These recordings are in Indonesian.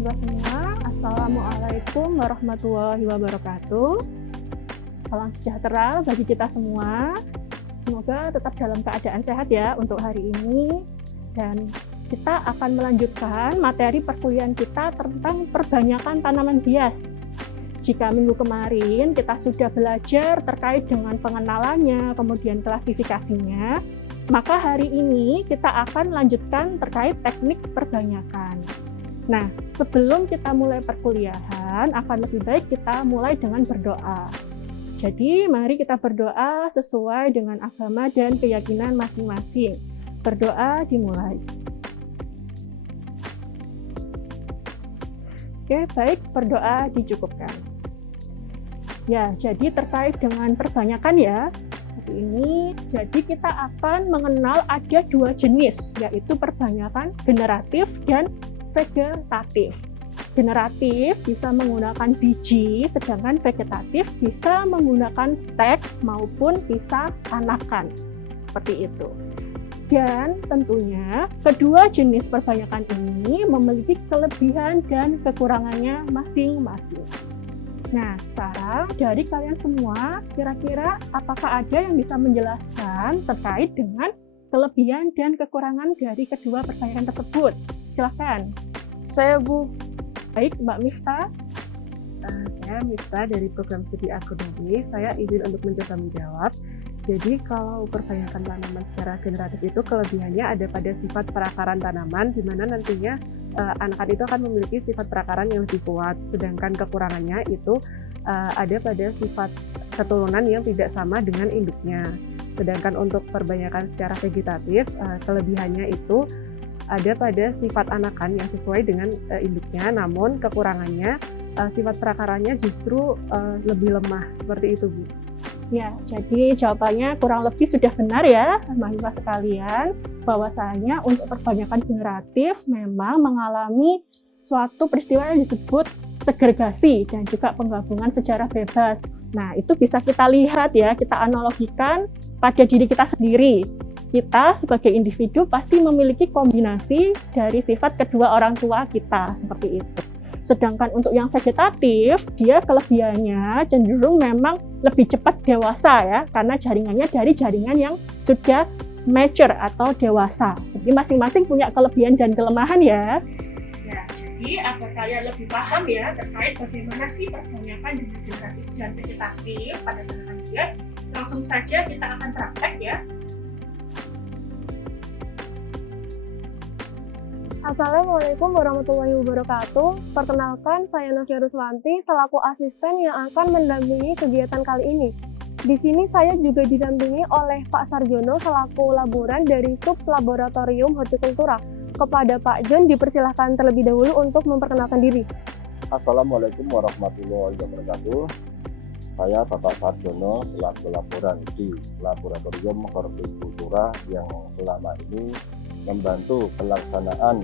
mahasiswa semua, Assalamualaikum warahmatullahi wabarakatuh. Salam sejahtera bagi kita semua. Semoga tetap dalam keadaan sehat ya untuk hari ini. Dan kita akan melanjutkan materi perkuliahan kita tentang perbanyakan tanaman hias. Jika minggu kemarin kita sudah belajar terkait dengan pengenalannya, kemudian klasifikasinya, maka hari ini kita akan lanjutkan terkait teknik perbanyakan. Nah, sebelum kita mulai perkuliahan, akan lebih baik kita mulai dengan berdoa. Jadi, mari kita berdoa sesuai dengan agama dan keyakinan masing-masing. Berdoa dimulai. Oke, baik, berdoa dicukupkan. Ya, jadi terkait dengan perbanyakan ya, ini, jadi kita akan mengenal ada dua jenis, yaitu perbanyakan generatif dan vegetatif. Generatif bisa menggunakan biji, sedangkan vegetatif bisa menggunakan stek maupun bisa anakan. Seperti itu. Dan tentunya kedua jenis perbanyakan ini memiliki kelebihan dan kekurangannya masing-masing. Nah, sekarang dari kalian semua, kira-kira apakah ada yang bisa menjelaskan terkait dengan kelebihan dan kekurangan dari kedua perbanyakan tersebut? Silahkan. Saya Bu. Baik, Mbak Miftah. Saya Miftah dari program studi agronomi. Saya izin untuk mencoba menjawab. Jadi kalau perbanyakan tanaman secara generatif itu kelebihannya ada pada sifat perakaran tanaman, di mana nantinya anakan itu akan memiliki sifat perakaran yang lebih kuat. Sedangkan kekurangannya itu ada pada sifat keturunan yang tidak sama dengan induknya. Sedangkan untuk perbanyakan secara vegetatif, kelebihannya itu ada pada sifat anakan yang sesuai dengan induknya, namun kekurangannya sifat perakarannya justru lebih lemah, seperti itu Bu. Ya, jadi jawabannya kurang lebih sudah benar ya, mahasiswa sekalian, bahwasanya untuk perbanyakan generatif memang mengalami suatu peristiwa yang disebut segregasi dan juga penggabungan secara bebas. Nah, itu bisa kita lihat ya, kita analogikan pada diri kita sendiri. Kita sebagai individu pasti memiliki kombinasi dari sifat kedua orang tua kita, seperti itu. Sedangkan untuk yang vegetatif, dia kelebihannya cenderung memang lebih cepat dewasa ya, karena jaringannya dari jaringan yang sudah mature atau dewasa. Jadi masing-masing punya kelebihan dan kelemahan ya. Ya, jadi agar kalian lebih paham ya terkait bagaimana sih perbanyakan dengan generatif dan vegetatif pada tanaman hias, langsung saja kita akan praktek ya. Assalamualaikum warahmatullahi wabarakatuh. Perkenalkan, saya Novia Ruswanti selaku asisten yang akan mendampingi kegiatan kali ini. Di sini saya juga didampingi oleh Pak Sarjono selaku laboran dari Sub Laboratorium Hortikultura. Kepada Pak John dipersilahkan terlebih dahulu untuk memperkenalkan diri. Assalamualaikum warahmatullahi wabarakatuh. Saya Bapak Sarjono selaku laboran di Laboratorium Hortikultura yang selama ini membantu pelaksanaan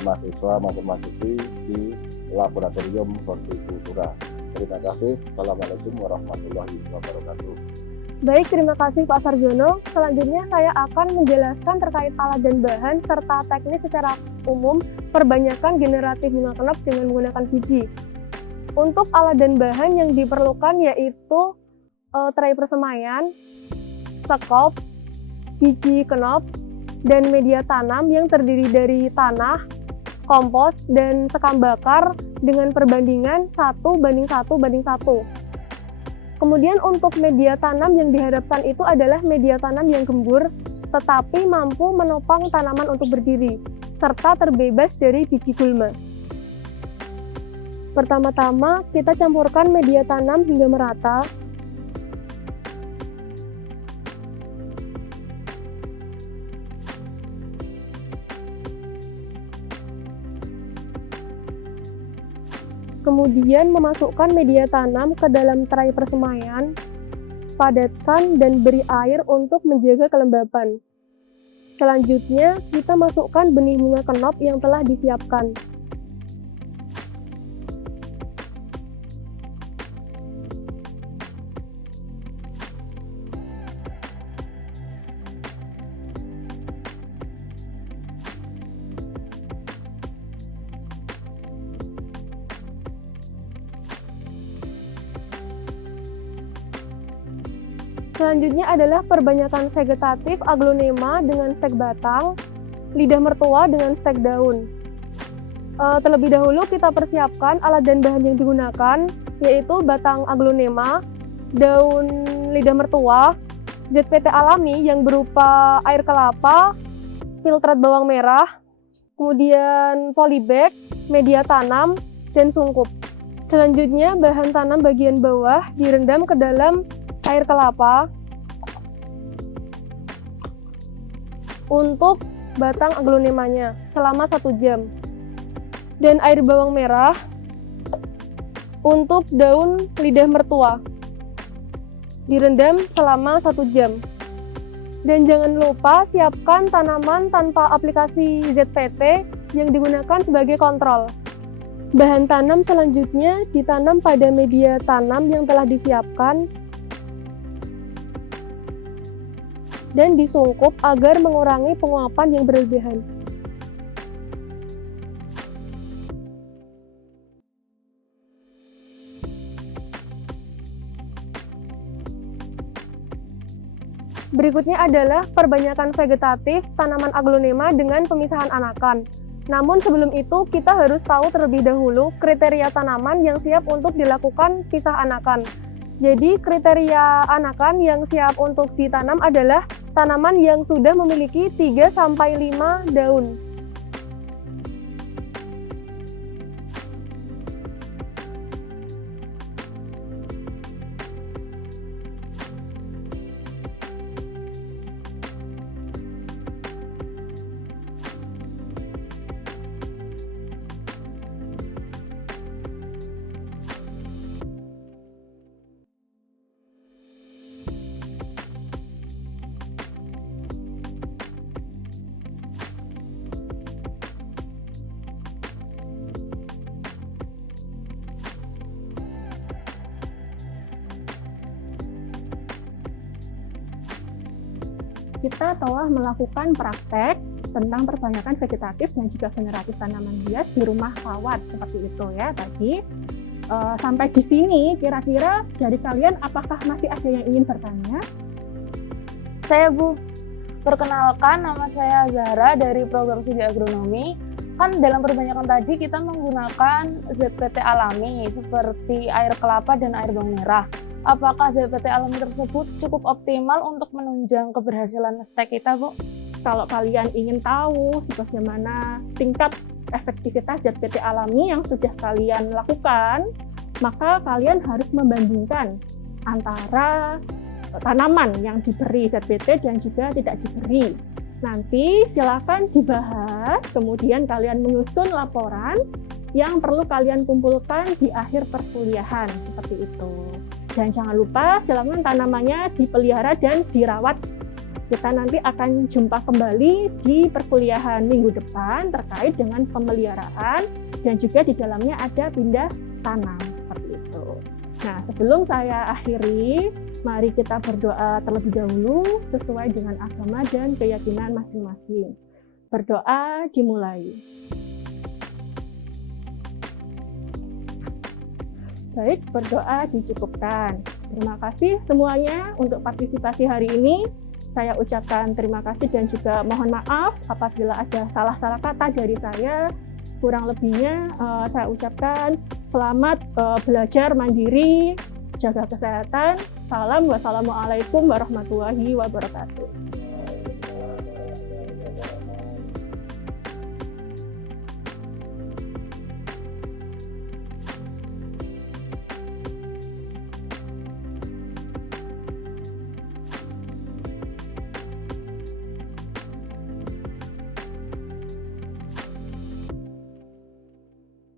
mahasiswa maupun mahasiswi di Laboratorium Hortikultura. Terima kasih. Assalamualaikum warahmatullahi wabarakatuh. Baik, terima kasih Pak Sarjono. Selanjutnya saya akan menjelaskan terkait alat dan bahan serta teknis secara umum perbanyakan generatif bunga kenop dengan menggunakan biji. Untuk alat dan bahan yang diperlukan yaitu tray persemaian, sekop, biji kenop, dan media tanam yang terdiri dari tanah, kompos, dan sekam bakar dengan perbandingan 1:1:1. Kemudian untuk media tanam yang diharapkan itu adalah media tanam yang gembur, tetapi mampu menopang tanaman untuk berdiri, serta terbebas dari biji gulma. Pertama-tama, kita campurkan media tanam hingga merata. Kemudian memasukkan media tanam ke dalam tray persemaian, padatkan dan beri air untuk menjaga kelembapan. Selanjutnya, kita masukkan benih bunga kenop yang telah disiapkan. Selanjutnya adalah perbanyakan vegetatif aglonema dengan stek batang, lidah mertua dengan stek daun. Terlebih dahulu kita persiapkan alat dan bahan yang digunakan, yaitu batang aglonema, daun lidah mertua, ZPT alami yang berupa air kelapa, filtrat bawang merah, kemudian polybag, media tanam, dan sungkup. Selanjutnya, bahan tanam bagian bawah direndam ke dalam air kelapa untuk batang aglonemanya selama 1 jam. Dan air bawang merah untuk daun lidah mertua direndam selama 1 jam. Dan jangan lupa siapkan tanaman tanpa aplikasi ZPT yang digunakan sebagai kontrol. Bahan tanam selanjutnya ditanam pada media tanam yang telah disiapkan dan disungkup agar mengurangi penguapan yang berlebihan. Berikutnya adalah perbanyakan vegetatif tanaman aglonema dengan pemisahan anakan. Namun sebelum itu kita harus tahu terlebih dahulu kriteria tanaman yang siap untuk dilakukan pisah anakan. Jadi kriteria anakan yang siap untuk ditanam adalah tanaman yang sudah memiliki 3-5 daun. Kita telah melakukan praktek tentang perbanyakan vegetatif dan juga generatif tanaman hias di rumah rawat seperti itu ya tadi. Sampai di sini kira-kira dari kalian apakah masih ada yang ingin bertanya? Saya Bu, perkenalkan nama saya Zahra dari program studi agronomi. Kan dalam perbanyakan tadi kita menggunakan ZPT alami seperti air kelapa dan air bawang merah. Apakah ZPT alami tersebut cukup optimal untuk menunjang keberhasilan stek kita, Bu? Kalau kalian ingin tahu sebagaimana tingkat efektivitas ZPT alami yang sudah kalian lakukan, maka kalian harus membandingkan antara tanaman yang diberi ZPT dan juga tidak diberi. Nanti silakan dibahas, kemudian kalian menyusun laporan yang perlu kalian kumpulkan di akhir perkuliahan, seperti itu. Dan jangan lupa silakan tanamannya dipelihara dan dirawat. Kita nanti akan jumpa kembali di perkuliahan minggu depan terkait dengan pemeliharaan dan juga di dalamnya ada pindah tanam seperti itu. Nah, sebelum saya akhiri, mari kita berdoa terlebih dahulu sesuai dengan agama dan keyakinan masing-masing. Berdoa dimulai. Baik, berdoa dicukupkan. Terima kasih semuanya untuk partisipasi hari ini. Saya ucapkan terima kasih dan juga mohon maaf apabila ada salah-salah kata dari saya. Kurang lebihnya saya ucapkan selamat belajar mandiri, jaga kesehatan. Salam, wassalamualaikum warahmatullahi wabarakatuh.